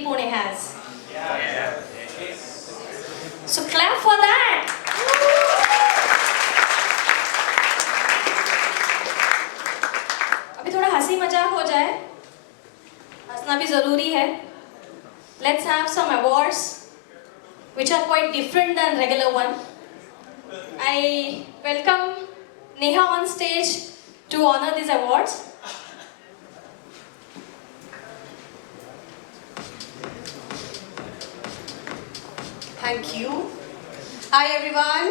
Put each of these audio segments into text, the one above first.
IIT Pune has. So clap for that. अभी थोड़ा हंसी मजाक हो जाए, हंसना भी जरूरी है. Let's have some awards which are quite different than regular one. I welcome Neha on stage to honor these awards. Thank you. Hi everyone.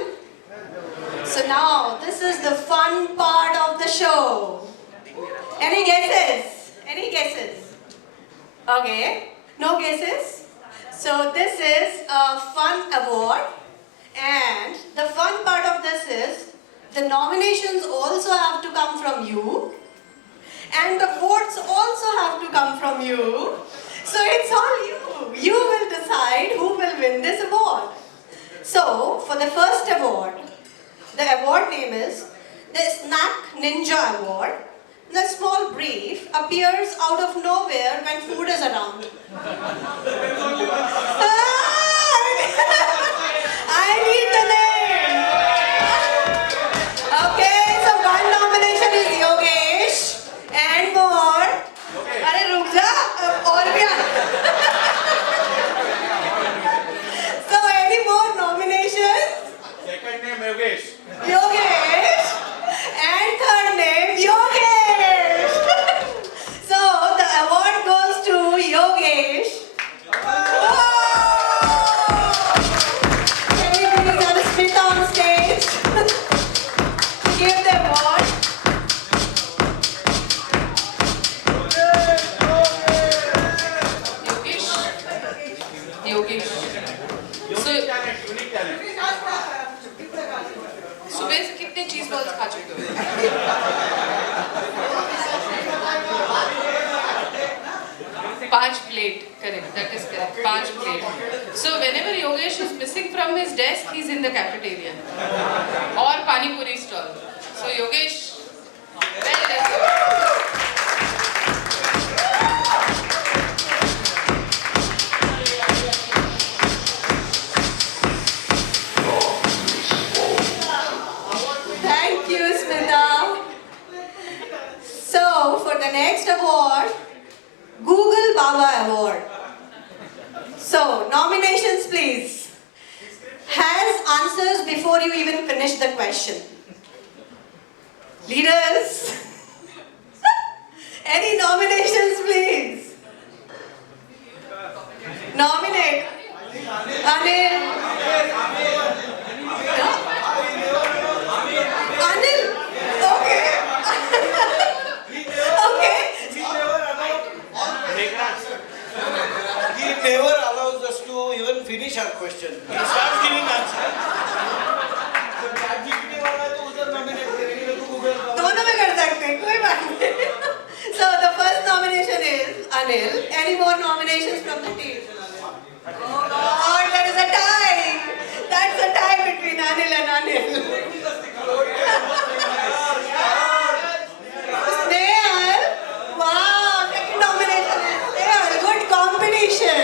So now this is the fun part of the show. Any guesses? Any guesses? Okay. No guesses? So this is a fun award, and the fun part of this is the nominations also have to come from you, and the votes also have to come from you. So it's all you. You will decide who will win this award. So for the first award, the award name is the Snack Ninja Award. The small brief appears out of nowhere when food is around. I need the name. Okay, so one nomination is Yogesh and more. अरे रुक जा, और भी So any more nominations? Second name Yogesh. Yogesh and third name Yogesh. So the award goes to Yogesh. Can we please have Smita on stage to give the award? Yogesh Unique talent, unique talent. सुबह से कितने चीज balls खा चुके हो 5 plate correct, that is correct, 5 plate. So whenever Yogesh is missing from his desk, he's in the cafeteria or pani puri stall. So Yogesh, well deserved. Thank you, Smita. So, for the next award, Google Baba Award. So, nominations please. Has answers before you even finish the question. Leaders, any nominations please? Nominate. Anil. Yeah? Anil? Okay. Okay. He never allows us to even finish our question. He starts giving answer. तो ChatGPT वाला तो उधर nominate करेंगे तो Google का दोनों में कर सकते हैं, कोई बात नहीं. So the first nomination is Anil. Any more nominations from the team? Oh God, that is a tie. That's a tie between Anil and Anil. Snehal. Wow, second nomination is Snehal. Good competition.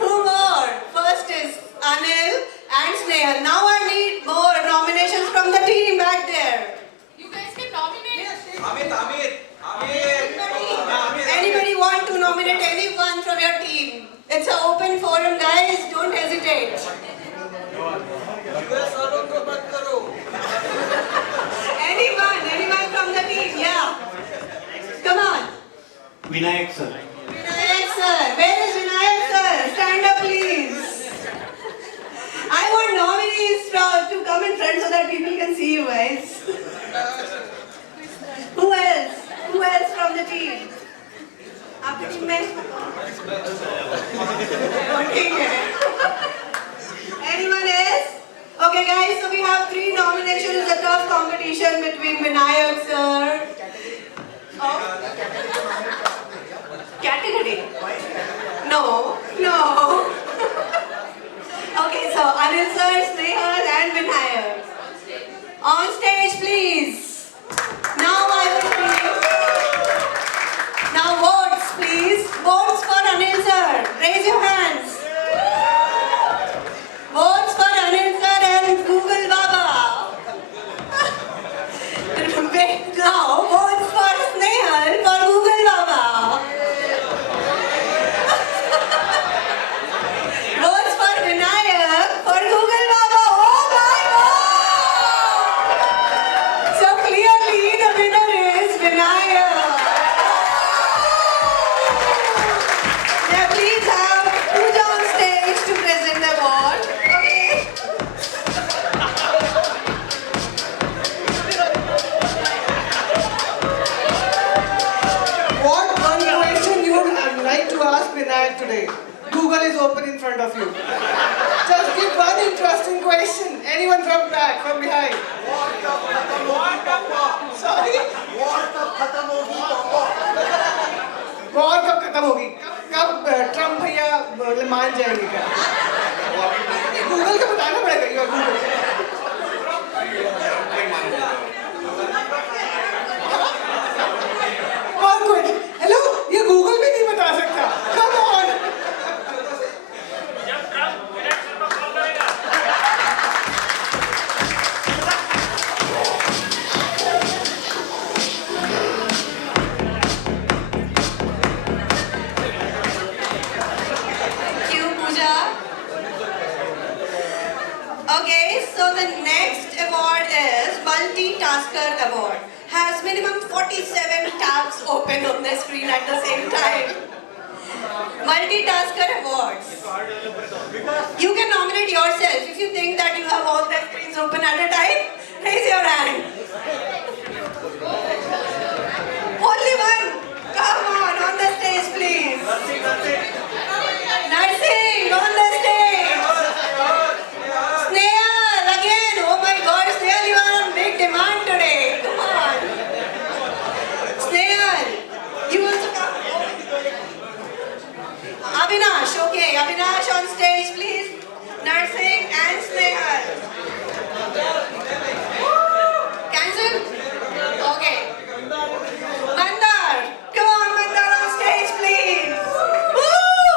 Who more? First is Anil and Snehal. Now I need more nominations from the team back there. You guys can nominate. Anybody want to nominate anyone from your team? It's an open forum, guys. Don't hesitate. US वालों को मत करो. Anyone from the team? Yeah. Come on. Vinayak sir. Vinayak sir. Where is Vinayak sir? Stand up, please. I want nominees to come in front so that people can see you guys. Who else? Who else from the team? आपकी team में? ठीक है. Anyone else? Okay guys, so we have 3 nominations. It's a tough competition between Vinayak sir. Category? No. Okay, so Anil sir, Snehal and Vinayak. On stage please. Now I will please. Now votes please. Votes for Anil sir. Google is open in front of you. Just give one interesting question. Anyone from back, from behind? Sorry? War कब खत्म होगी? कब Trump भैया मान जाएंगे क्या? Google को बताना पड़ेगा ये गूगल। और कुछ? हेलो, ये गूगल भी नहीं बता सकता। Come on. Thank you, Pooja. Okay, so the next award is Multitasker Award. Has minimum 47 tabs open on the screen at the same time. Multitasker Awards. You can nominate yourself if you think that you have all the screens open at a time. Raise your hand. Only one. Come on the stage, please. Nursing on the stage. Snehal again. Oh my God, Snehal, you are on big demand today. Come on. Snehal, you also come. Avinash, okay. Avinash on stage, please. Nursing and Snehal. Cancel? Okay. Mandar, come on, Mandar on stage, please. Woo!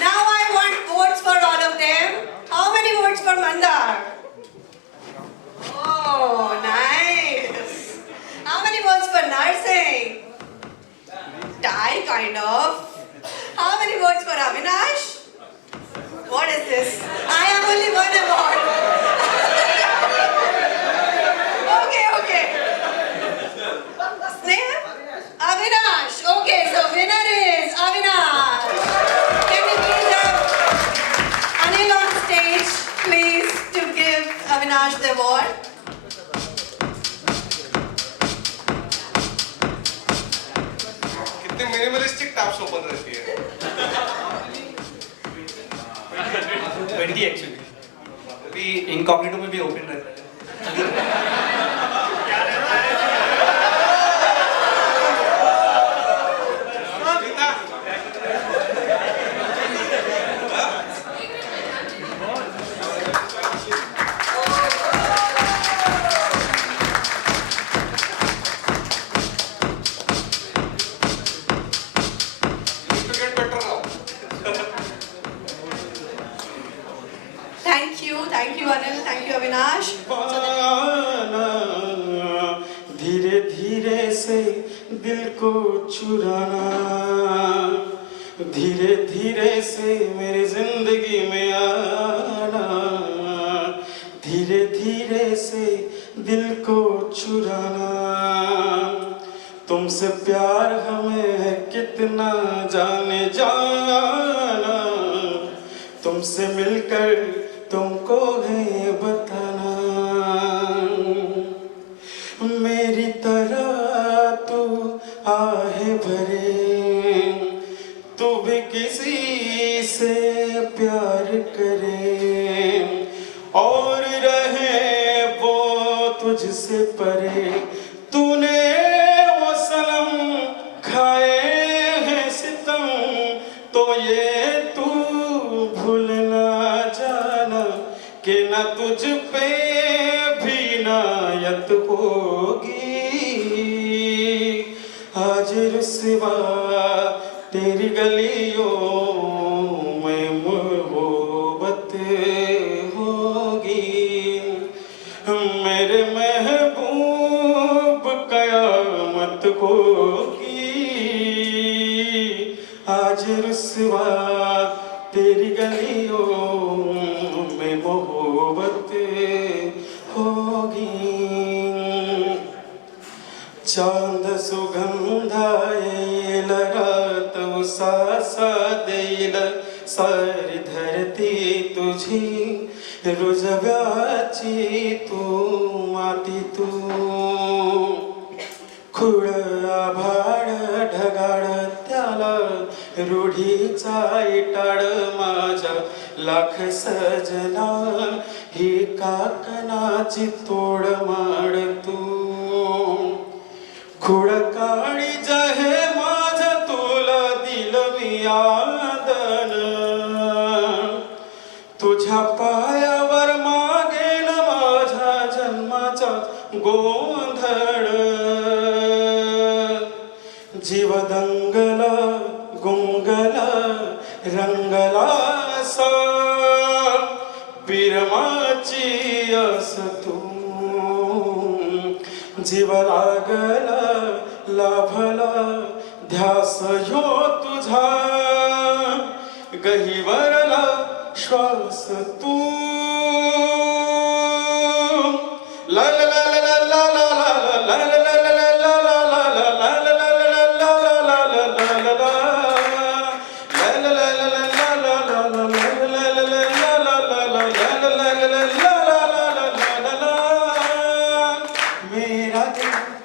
Now I want votes for all of them. How many votes for Mandar? Oh, nice. How many votes for nursing? Tie, kind of. How many votes for Avinash? What is this? I have only one award. Okay. Snehal? Avinash. Okay, so winner is Avinash. Can we please have Anil on stage, please, to give Avinash the award? कितने minimalistic tabs open रहती है 20 actually. अभी incognito में भी open रहता है। Get better now Thank you Anil, thank you Avinash. So धीरे धीरे से दिल को चुराना, धीरे धीरे से मेरी जिंदगी में आना, धीरे धीरे से दिल को चुराना। तुमसे प्यार हमें है कितना जाने जाना, तुमसे मिलकर तुमको है ये बताना। मेरी तरह तू आहे भरे, तू भी किसी से प्यार करे और रहे वो तुझसे परे। तूने वो सनम खाए हैं सितम, तो ये तू भूल ना जाना कि ना तुझ पे भी नायत होगी। आज रुसवा तेरी गलियों में मोहब्बत होगी। मेरे महबूब कयामत होगी। आज रुसवा तेरी गलियों में मोहब्बत होगी। चांद सुगंधाए रात उसासा देल, सारी धरती तुझी रुजव्याची तू माती तू। खुड आभाळ ढगाळ त्याला रूढीचा इटाळ माझ्या लाख सजना ही काकणाची तोड माड तू खुडकाळी जहे माझ तुला दिल मियादन तुझ्या पायावर मागेन माझ्या जन्माचा गोंधळ जीव दंगला गुंगला रंगला सा बिरमाची अस तू जीव लागला लाभला ध्यास ह्यो तुझा गहिवरला श्वास तू ला ला ला ला ला ला ला ला ला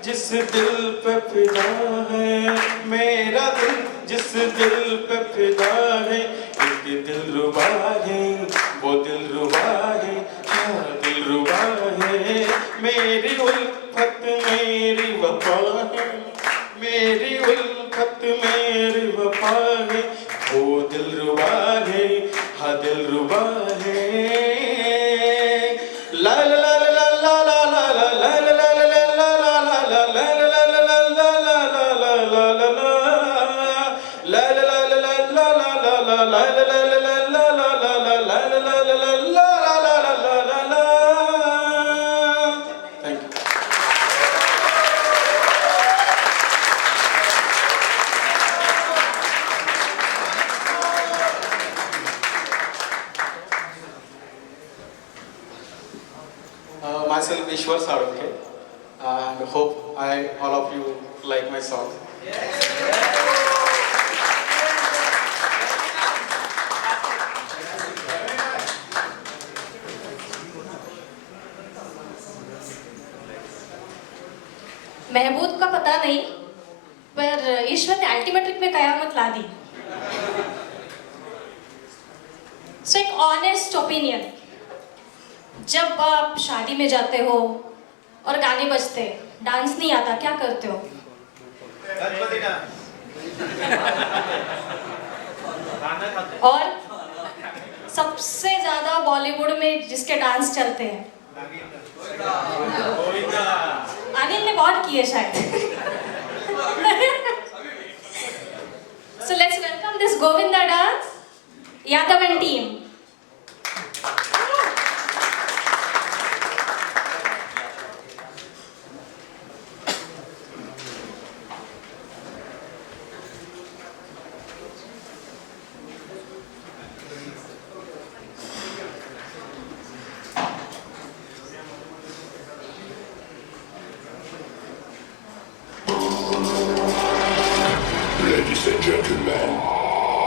जिस दिल पे फिदा है मेरा दिल जिस दिल पे फिदा है एक दिल रुबा है वो दिल रुबा है क्या दिल रुबा है मेरी उल्फत मेरी वफा है मेरी उल्फत मेरी वफा है वो दिल रुबा है हाँ दिल रुबा है ला ला ला ला ला ला ला ला ला ला Myself Ishwar Sadokhe and hope all of you like my song. महबूब का पता नहीं पर ईश्वर ने अल्टीमेट्रिक में कयामत ला दी. सो एक ऑनेस्ट ओपिनियन, जब आप शादी में जाते हो और गाने बजते डांस नहीं आता, क्या करते हो? और सबसे ज्यादा बॉलीवुड में जिसके डांस चलते हैं अनिल ने बहुत किए शायद. So let's welcome this Govinda dance, Yadav and team. Ladies and gentlemen,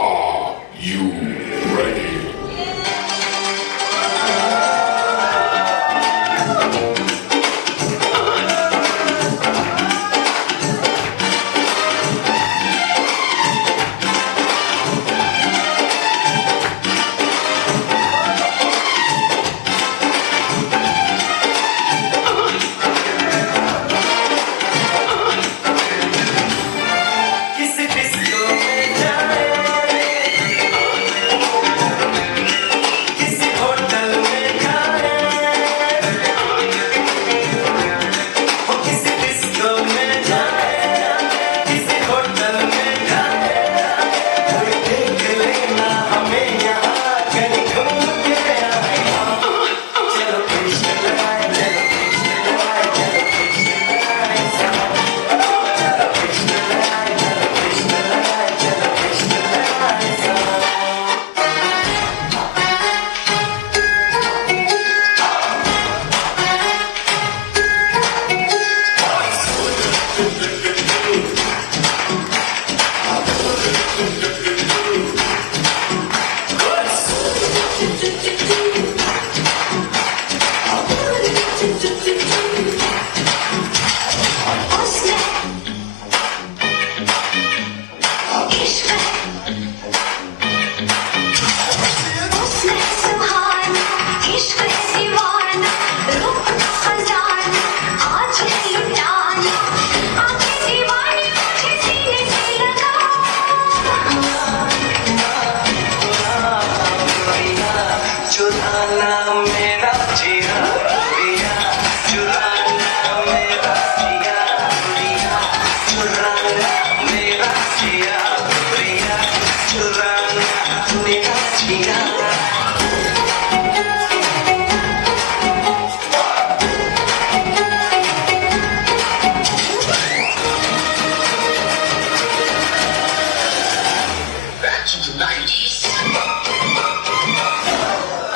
are you ready? किस डिस्को में जाए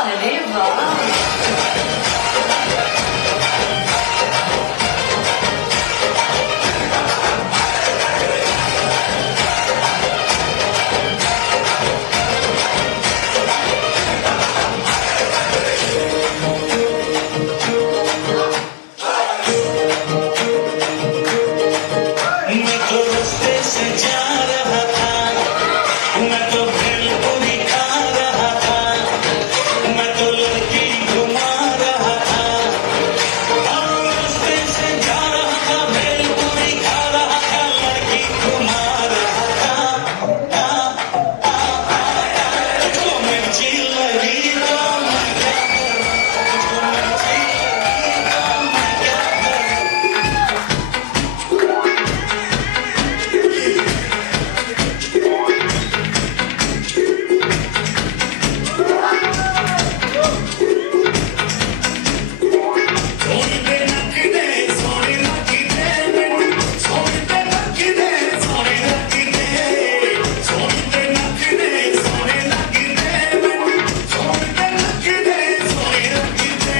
अरे वाह! मैं तो रास्ते से जा रहा था, मैं तो भेलपुरी खा रहा था, मैं तो लड़की घुमा रहा था। और रास्ते से जा रहा था, भेलपुरी खा रहा था, लड़की घुमा रहा था। तुझको मिर्ची लगी तो मैं क्या करूं? तुझको मिर्ची लगी तो मैं क्या करूं? सोनी पे नकी दे, सोनी नकी दे मैनू, सोनी पे नकी दे, सोनी नकी दे, सोनी पे नकी दे, सोनी नकी दे मैनू, सोनी पे नकी दे, सोनी नकी दे।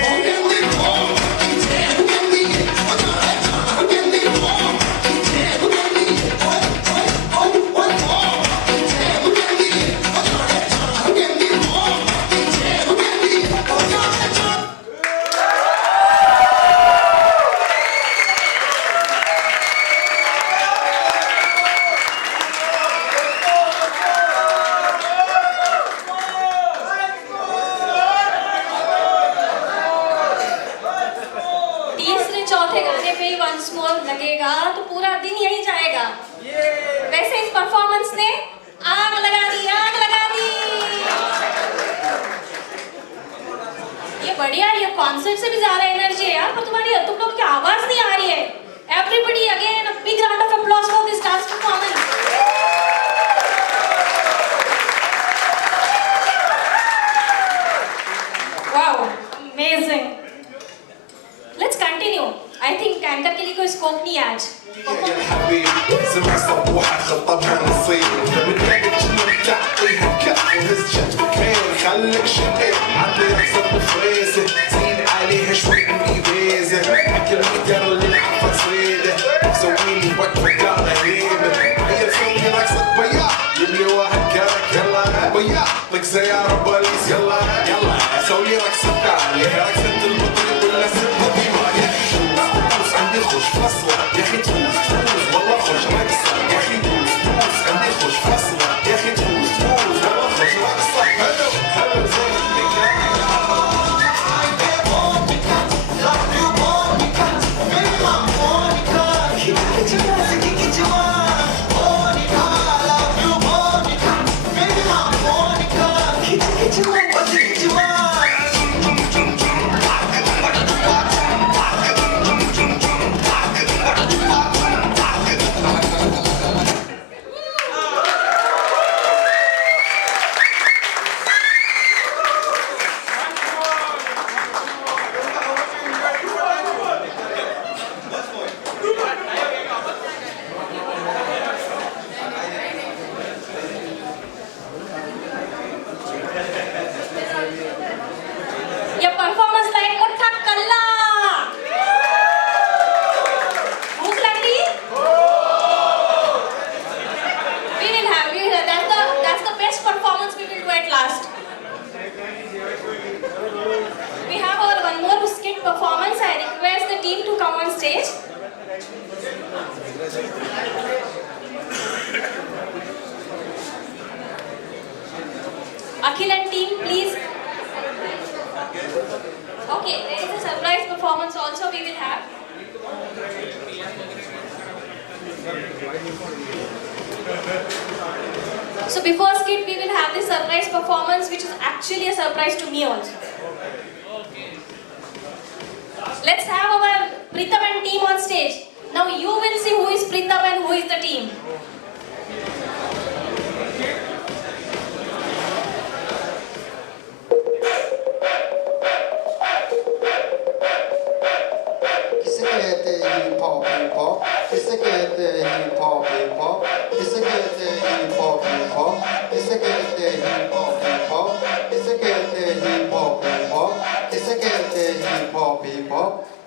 तीसरे चौथे गाने पे ही वंस मोर लगेगा तो पूरा दिन यही जाएगा। वैसे इस परफॉर्मेंस ने आग लगा दी, आग लगा दी। ये बढ़िया, ये कॉन्सर्ट से भी ज्यादा एनर्जी है यार, पर तुम लोग की आवाज नहीं आ रही है। Everybody again a big round of applause for this dance performance. Wow, amazing. Let's continue. I think anchor के लिए कोई स्कोप नहीं है आज। يا حبيبي سمع صبوحة خطبها نصيب بنلاقي الجنة بتعطيها كف وهز كان خليك شقيق عطلي رقصة بفريسة زين عليها شوي من إيبيزة كل مقدار اللي نعرفها صيدة سويلي وقفة كارة هيبة هيا سوي رقصة بياض جيبلي واحد كارك يلا بياض لك سيارة بوليس يلا يلا سوي رقصة تالي رقصة المطرب ولا ست ديما يا أخي شوف عندي خوش فصلة يا أخي تفوز والله خوش رقصة يا أخي تفوز عندي خوش فصلة يا أخي تفوز والله خوش رقصة حلو حلو زين ये परफॉर्मेंस लाइक उठा कल्ला। भूख लगली? We will have. That's the best performance we will do at last. We have our one more skit performance. I request the team to come on stage. Akhil and team, please. Okay, there is a surprise performance also we will have. So before skit, we will have this surprise performance, which is actually a surprise to me also. Let's have our Pritham and team on stage. Now you will see who is Pritham and who is the team. किसे कहते हैं hip hop hip hop, किसे कहते हैं hip hop hip hop, किसे कहते हैं hip hop hip hop, किसे कहते हैं हिप हॉप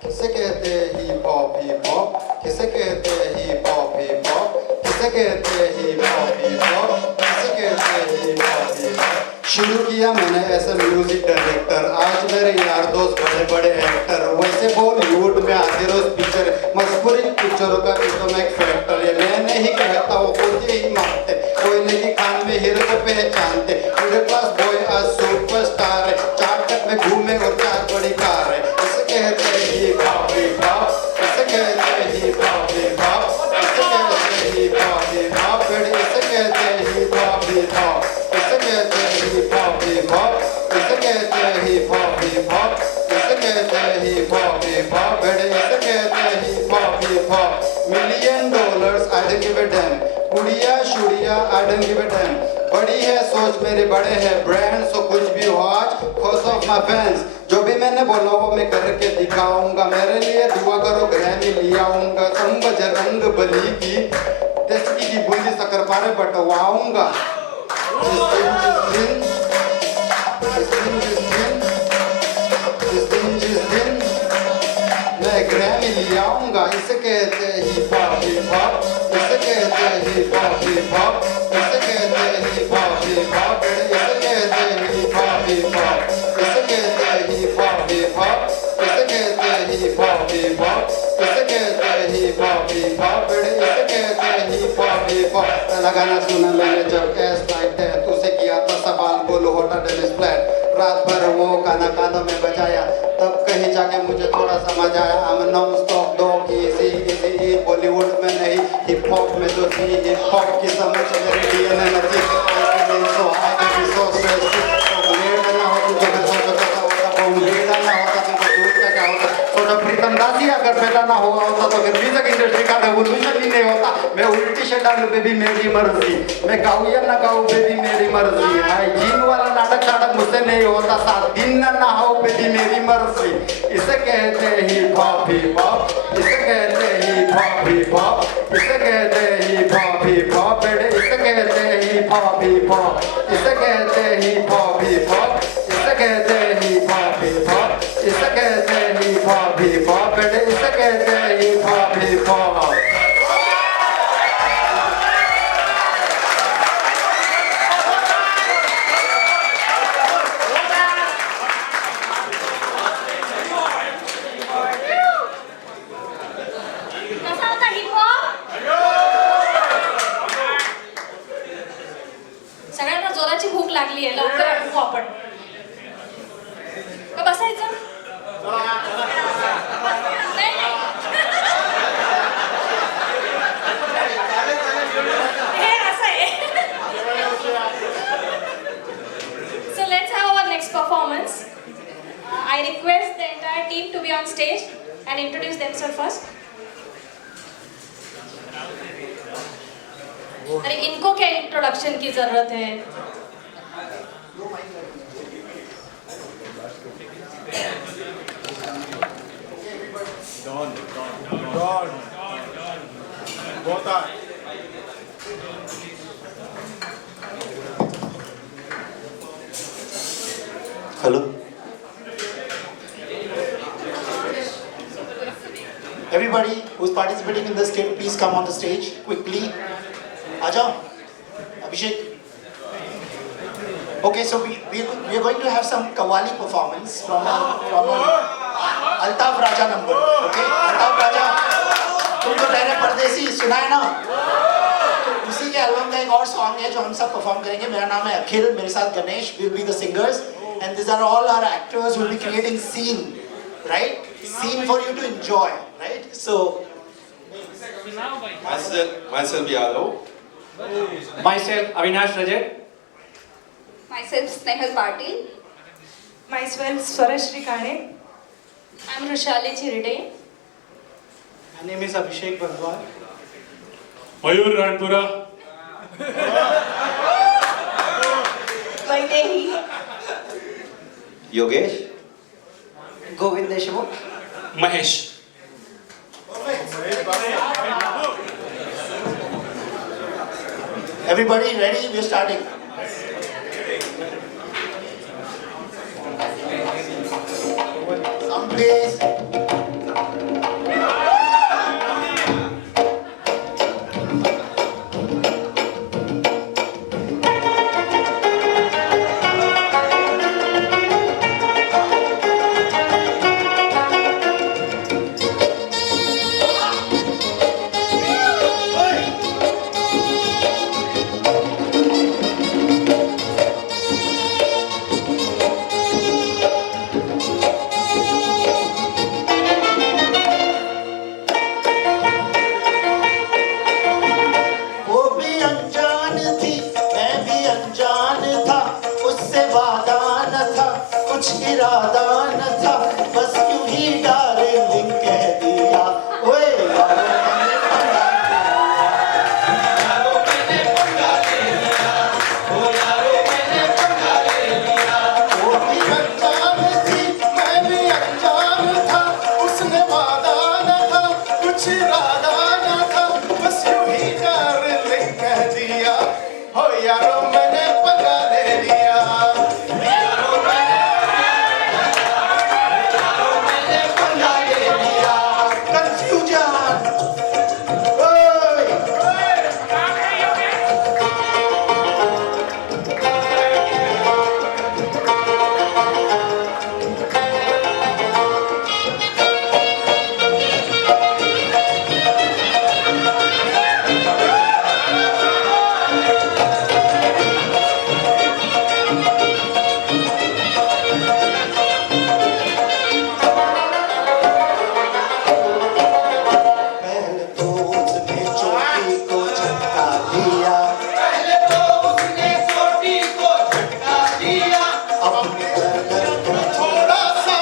किसे कहते हैं हिप हॉप हिप हॉप, किसे कहते हैं हिप हॉप हिप हॉप, किसे कहते हैं हिप हॉप हिप हॉप, किसे कहते हैं हिप हॉप हिप हॉप। शुरू किया मैंने ऐसे म्यूजिक डायरेक्टर, आज मेरे यार दोस्त बड़े बड़े एक्टर, वैसे बॉलीवुड में आते रोज पिक्चर, मजबूरी पिक्चरों का इकोनॉमिक फैक्टर, ये मैं नहीं कहता वो खुद ही मानते, कोयले की खान में हीरो को पहचानते, मिडिल क्लास बॉय आज सुपरस्टार है, चार कट में घूमे और चार बड़ी कार है, इसे कहते हैं हिप हॉप हिप हॉप, इसे कहते हैं हिप हॉप हिप हॉप, इसे कहते हैं हिप हॉप हिप हॉप, इसे कहते हैं हिप हॉप हिप हॉप, इसे कहते हैं हिप हॉप हिप हॉप, इसे कहते हैं हिप हॉप हिप हॉप, इसे कहते हैं हिप हॉप हिप हॉप, इसे कहते हैं hip hop hip hop. $1,000,000 I don't give a damn, कुड़िया शुड़िया I don't give a damn, बड़ी है सोच मेरे बड़े है ब्रांड, सो कुछ भी हो आज cause of my fans, जो भी मैंने बोला वो मैं करके दिखाऊंगा, मेरे लिए दुआ करो ग्रैमी ले आऊंगा, संग बजरंग बली की टेस्टी की बूंदी शक्कर पारे बटवाऊंगा, जिस दिन मैं ग्रैमी ले आऊंगा, इसे कहते हैं हिप हॉप हिप हॉप, इसे कहते हैं हिप हॉप हिप हॉप, इसे कहते हैं हिप हॉप हिप हॉप, इसे कहते हैं हिप हॉप हिप हॉप, इसे कहते हैं हिप हॉप हिप हॉप, इसे कहते हैं हिप हॉप हिप हॉप, इसे कहते हैं हिप हॉप हिप हॉप, इसे कहते हैं हिप हॉप हिप हॉप। पहला गाना सुना मैंने जब कैश नाइट है, तुझसे किया था सवाल बोलो होटा डेनिस फ्लैट, रात भर वो गाना कानों में बजाया, तब कहीं जाके मुझे थोड़ा समझ आया, I'm non stop dog easy Bollywood में नहीं हिप हॉप में तो थी, हिप हॉप की समझ मेरे डीएनए में थी, so I can be so stressed, तो लेट ना हो तुझे फिर सोचो कैसा होता, बहु लेट ना होता तुमको दूर क्या होता, सोचो प्रीतम दासी अगर पैदा ना हुआ होता तो फिर म्यूजिक इंडस्ट्री का रेवोल्यूशन ही नहीं होता, मैं उल्टी शर्ट डालूं बेबी मेरी मर्जी, मैं गाऊं या ना गाऊं बेबी मेरी मर्जी, हाय जीन वाला नाटक शाटक मुझसे नहीं होता, 7 दिन ना नहाओ बेबी मेरी मर्जी, इसे कहते हैं हिप हॉप हिप हॉप, इसे कहते हैं हिप हॉप हिप हॉप, इसे कहते हैं हिप हॉप हिप हॉप, इसे कहते हैं हिप हॉप हिप हॉप, इसे कहते हैं हिप हॉप हिप हॉप, इसे कहते हैं हिप हॉप हिप हॉप, इसे कहते हैं हिप हॉप हिप हॉप, इसे कहते हैं हिप हॉप हिप हॉप। कसा होता हिप हॉप? सगळ्यांना जोराची भूक लागली आहे, लवकर आटपू आपण. का बसायचं? नाही, नाही. हे असं आहे. So let's have our next performance. I request the entire team to be on stage and introduce themselves first. अरे इनको क्या इंट्रोडक्शन की जरूरत है? Hello Everybody who's participating in this skit, please come on the stage quickly. Aja, Abhishek. Okay, so we are going to have some Qawwali performance from Altaf Raja number. Okay, Altaf Raja, तुम तो ठहरे परदेसी सुना है ना? तो उसी के एल्बम का एक और सॉन्ग है जो हम सब परफॉर्म करेंगे. मेरा नाम है अखिल, मेरे साथ Ganesh, we'll be the singers, and these are all our actors who will be creating scene, right? Scene for you to enjoy, right? So myself Yalo. Myself Avinash Rajat. Myself Snehal Patil. Myself Swarashri Kane. I'm Rushali Chiride. my name is Abhishek Bardwal. Mayur Ranpura. Vaidehi. Yogesh, Govind Deshmukh. Mahesh. Everybody ready? We're starting. Some please. इरादा न था, बस यूं ही darling कह दिया। ओए यारो मैंने पंगा लिया, वो भी अनजान थी, मैं भी अनजान था, उसने वादा न था, कुछ इरादा न था, बस यूं ही डार्लिंग कह दिया। हो यारो मैंने पंगा ले लिया। पंगा ले लिया। कंफ्यूजन। ओए पहले तो उसने चोटी को झटका दिया, अपनी गर्दन को थोड़ा सा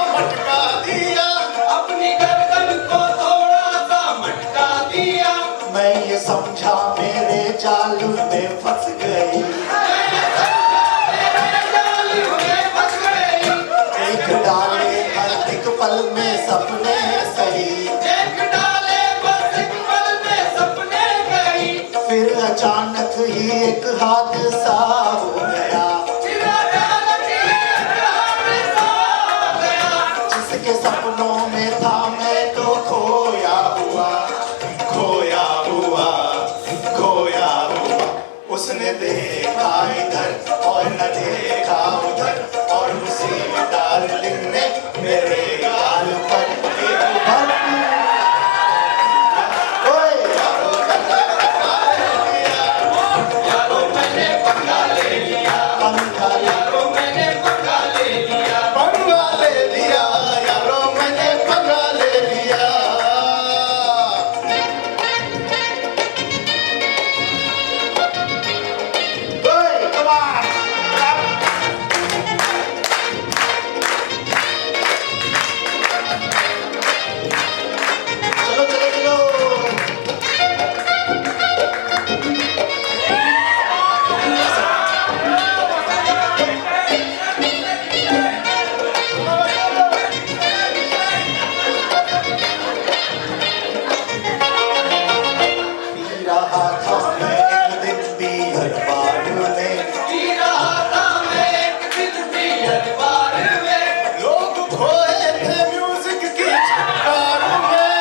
मटका दिया, मैं ये समझा मेरे जाल में फंस गई। एक डाले हर एक पल में सपने सही, फिर अचानक ही एक हादसा हो गया, जिसके सपनों में था मैं तो खोया हुआ, खोया हुआ, खोया हुआ। उसने देखा इधर और न देखा उधर, और उसी डार्लिंग ने मेरे गाल पर एक भड़की। ओए पंगा ले लिया। पंगा ले लिया, यारो मैंने पंगा ले लिया। ओए come on। चलो चलो चलो। पी रहा था मैं एक दिन बियर बार में, लोग खोए थे म्यूजिक की झंकार में।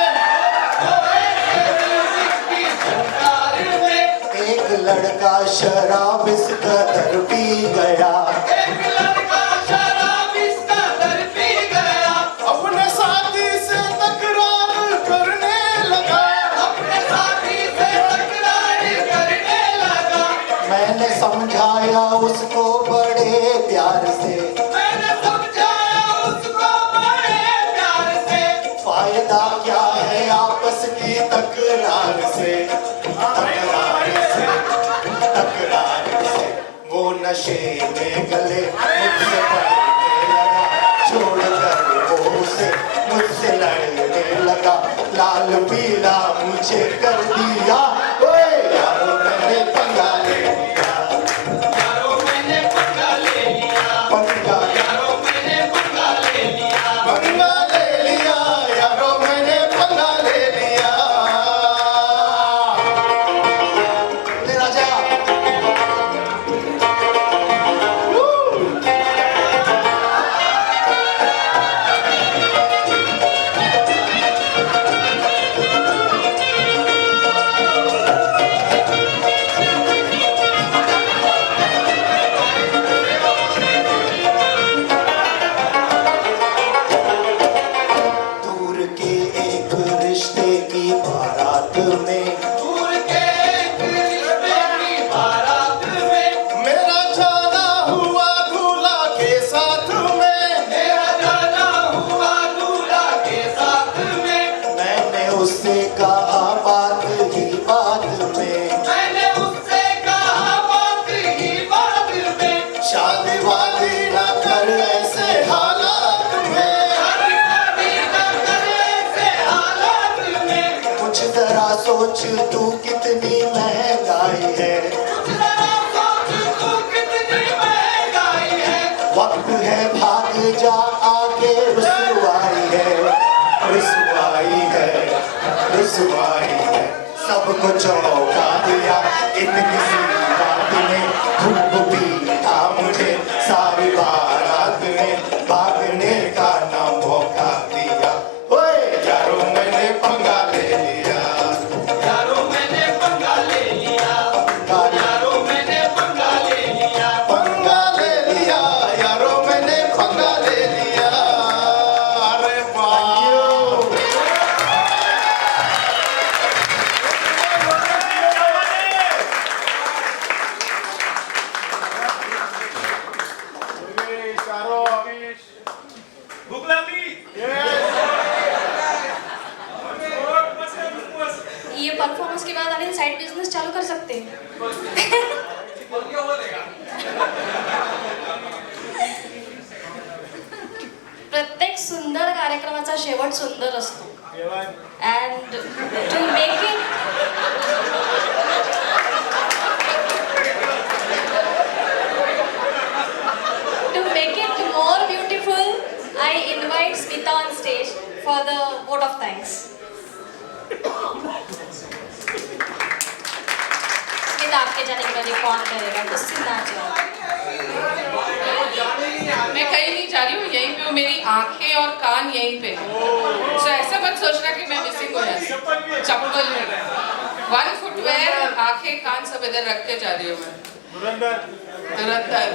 एक लड़का शराब इस कदर पी गया, अपने साथी से तकरार करने लगा। मैंने समझाया उसको बड़े प्यार से, फायदा क्या है आपस की तकरार से, तकरार से, तकरार से। वो नशे में गले मुझसे पड़ने लगा, छोड़कर वो उसे मुझसे लड़ने लगा, लाल पीला मुझे कर दिया। ओए यारो मैंने पंगा ले लिया, पंगा पंगा ले लिया, यारो मैंने पंगा ले लिया। ले राजा। दूर के एक रिश्ते की बारात में, मेरा जाना हुआ दूल्हा के साथ में। मैंने उससे कहा बात ही बात में, शादी वादी न कर ऐसे हालात जरा सोच तू कितनी महंगाई है, वक्त है भाग जा आगे, रुसवाई है, रुसवाई है, रुसवाई है। सबको चौंका दिया इतनी सी बात ने, खूब पीटा मुझे सारी बारात ने, भागने का ना मौका दिया। ओए यारों मैंने पंगा ले लिया, यारों मैंने पंगा ले लिया, यारों मैंने पंगा ले लिया, पंगा ले लिया, यारों मैंने पंगा ले लिया। अरे वाह, भूख लागली? ये परफॉर्मेंस के बाद अनिल साइड बिजनेस चालू कर सकते हैं। प्रत्येक सुंदर कार्यक्रमाचा शेवट सुंदर असतो. And to make it more beautiful, I invite Smita on stage for the vote of thanks. Smita, आपके जाने के बाद ये कौन करेगा? गुस्से ना जाओ. मैं कहीं नहीं जा रही हूँ, यहीं पे हूँ, मेरी आंखें और कान यहीं पे हैं। So ऐसा मत सोचना कि मैं मिसिंग हो जाती, चप्पल में 1 फुटवेयर, आंखें कान सब इधर रख के जा रही हूँ मैं। धुरंधर।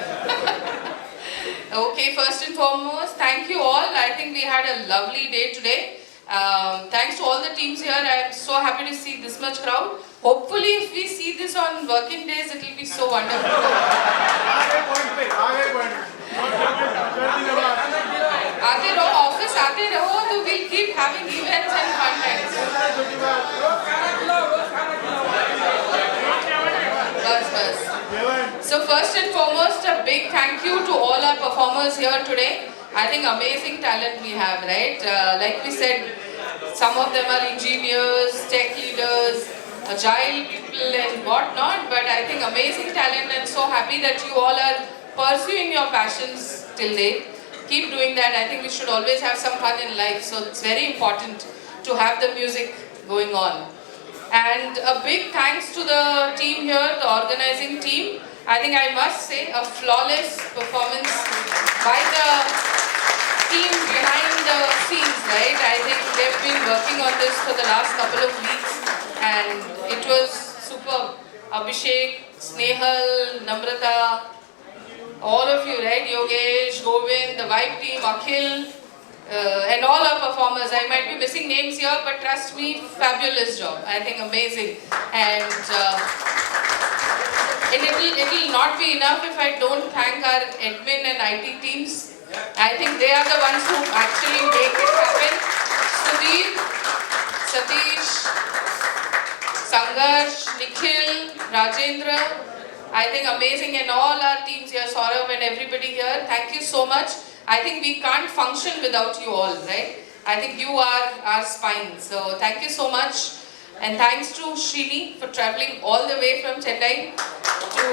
Okay, first and foremost, thank you all. I think we had a lovely day today. Thanks to all the teams here. I am so happy to see this much crowd. Hopefully, if we see this on working days, it will be so wonderful. आते रहो, office आते रहो, तो we'll keep having events and fun times. बस. So first and foremost, a big thank you to all our performers here today. I think amazing talent we have, right? Like we said, some of them are engineers, tech leaders, agile people and whatnot, but I think amazing talent, and so happy that you all are pursuing your passions till date. Keep doing that. I think we should always have some fun in life, so it's very important to have the music going on. And a big thanks to the team here, the organizing team. I think I must say a flawless performance by the team behind the scenes, right? I think they've been working on this for the last couple of weeks and it was superb. Abhishek, Snehal, Namrata, all of you, right? Yogesh, Govind, the Vibe team, Akhil, and all our performers. I might be missing names here, but trust me, fabulous job. I think amazing. And it'll not be enough if I don't thank our admin and IT teams. I think they are the ones who actually make it happen. Sudeep, Satish, Sangarsh, Nikhil, Rajendra. I think amazing, and all our teams here, Saurav and everybody here, thank you so much. I think we can't function without you all, right? I think you are our spine. So thank you so much. And thanks to Srini for traveling all the way from Chennai to